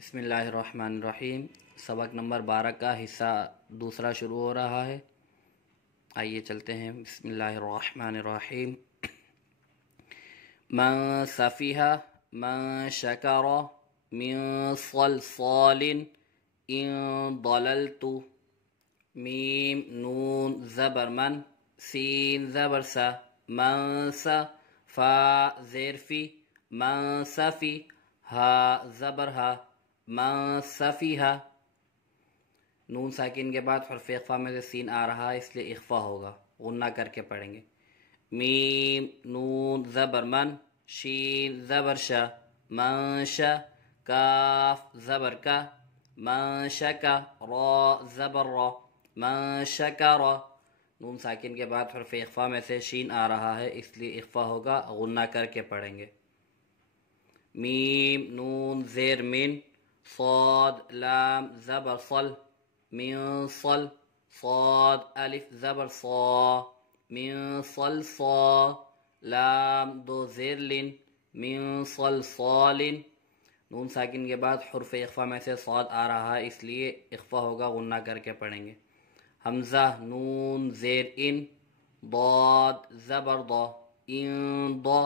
بسم اللہ الرحمن الرحیم۔ سبق نمبر 12 کا حصہ دوسرا شروع ہو رہا ہے۔ آئیے چلتے ہیں۔ بسم اللہ الرحمن الرحیم۔ من سفیہ من شکر من صلصال ان ضللت میم نون زبر من سین زبر سا من سا فا زیر فی من سفی ہا زبر ہا من سفیہا۔ نون ساکن کے بعد حرف اخفا میں سے سین آ رہا ہے، اس لیے اخفا ہوگا، غنہ کر کے پڑھیں گے۔ میم نون زبر من شین زبر شا من شا کاف زبر کا من شکا را زبر را من شکر۔ نون ساکن کے بعد حرف اخفا میں سے شین آ رہا ہے، اس لیے اخفا ہوگا، غنہ کر کے پڑھیں گے۔ میم نون زیر من صاد لام زبر صل من صل صاد الف زبر صا من صل صا لام دو زیر لن من صل صال۔ نون ساکن کے بعد حرف اخفا میں سے صاد آ رہا ہے، اس لیے اخفا ہوگا، غنہ کر کے پڑھیں گے۔ حمزہ نون زیر ان ضاد زبر ضا ان ضا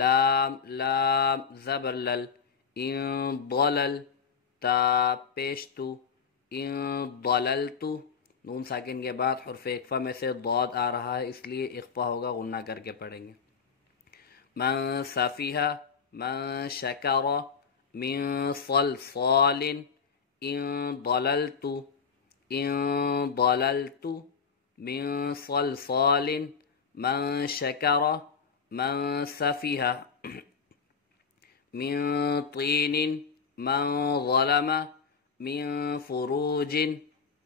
لام لام زبر لل ان ضلل تا پیشتو ان ضللتو۔ نون ساکن کے بعد حرف اخفا میں سے ضاد آ رہا ہے، اس لیے اخفا ہوگا، غنہ کر کے پڑھیں گے۔ من سفیہ من شکر من صلصال ان ضللتو ان ضللتو من صلصال من شکر من سفیہ من طین من ظلم من فروج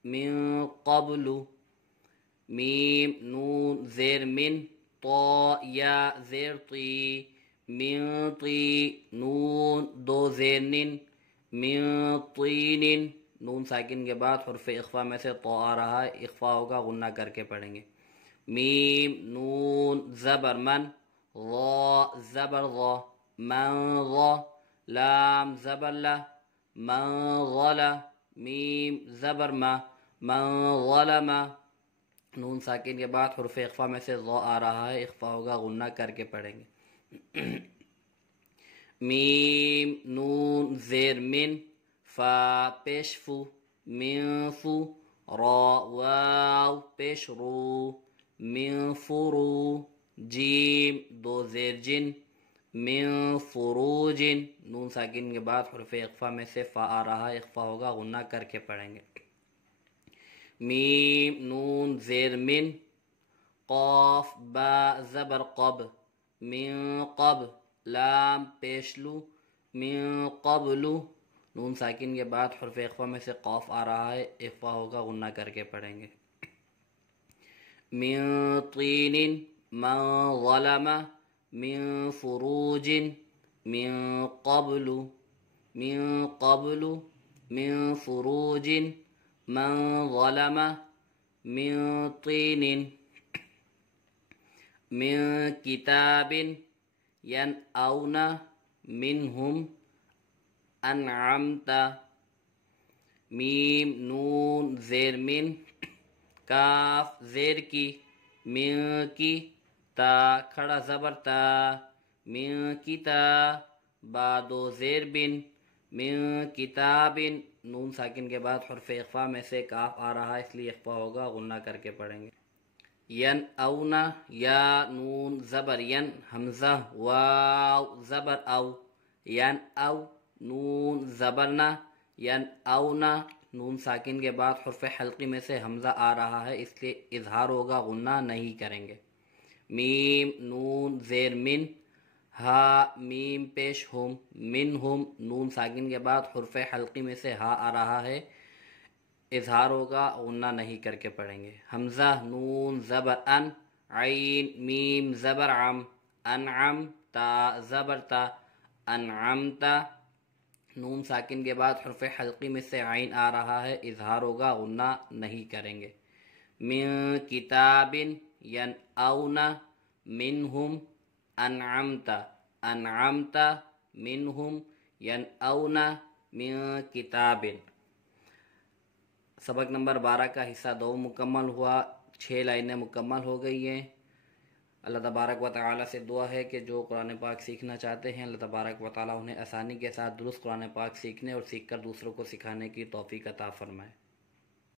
من قبل۔ میم نون زیر من طا یا زیر طی من طی نون دو زیر نن من طین۔ نون ساکن کے بعد حرف اخفا میں سے طا آ رہا ہے، اخفا ہوگا، غنہ کر کے پڑھیں گے۔ میم نون زبر من ظا زبر ظا من ظا لام زبر لا من ظلا میم زبر ما من ظلم۔ نون ساکن کے بعد حرف اخفا میں سے ظا آ رہا ہے، اخفا ہوگا، غنہ کر کے پڑھیں گے۔ میم نون زیر من فا پیش فو من فو را واو پیش رو من فرو جیم دو زیر جن من فروج۔ نون ساکن کے بعد حرف اخفا میں سے فا آ رہا ہے، اخفا ہوگا، غنہ کر کے پڑھیں گے۔ میم نون زیر من قاف با زبر قب من قب لام پیشلو من قبلو۔ نون ساکن کے بعد حرف اخفا میں سے قاف آ رہا ہے، اخفا ہوگا، غنہ کر کے پڑھیں گے۔ من طین من ظلم من فروج من قبل من قبل من فروج من ظلم من طین من کتاب ینأون منہم انعمت۔ میم نون زیر من کاف زیر کی من کی تا کھڑا زبر تا من کتا با دو زیر بن من کتاب۔ نون ساکن کے بعد حرف اخفا میں سے کاف آ رہا ہے، اس لیے اخفا ہوگا، غنہ کر کے پڑھیں گے۔ ین اونا یا نون زبر ین حمزہ واو زبر او ین او نون زبرنا ین اونا۔ نون ساکن کے بعد حرف حلقی میں سے حمزہ آ رہا ہے، اس لیے اظہار ہوگا، غنہ نہیں کریں گے۔ میم نون زیر من ہا میم پیش ہم من ہم۔ نون ساکن کے بعد حرف حلقی میں سے ہا آ رہا ہے، اظہار ہوگا، غنہ نہیں کر کے پڑھیں گے۔ حمزہ نون زبر ان عین میم زبر عم انعم تا زبر تا انعمتا۔ نون ساکن کے بعد حرف حلقی میں سے عین آ رہا ہے، اظہار ہوگا، غنہ نہیں کریں گے۔ من کتاب ینأون منہم انعمت انعمت منہم ینأون من کتابن۔ سبق نمبر 12 کا حصہ 2 مکمل ہوا، 6 لائنیں مکمل ہو گئی ہیں۔ اللہ تبارک و تعالیٰ سے دعا ہے کہ جو قرآن پاک سیکھنا چاہتے ہیں اللہ تبارک و تعالیٰ انہیں آسانی کے ساتھ درست قرآن پاک سیکھنے اور سیکھ کر دوسروں کو سکھانے کی توفیق عطا فرمائے۔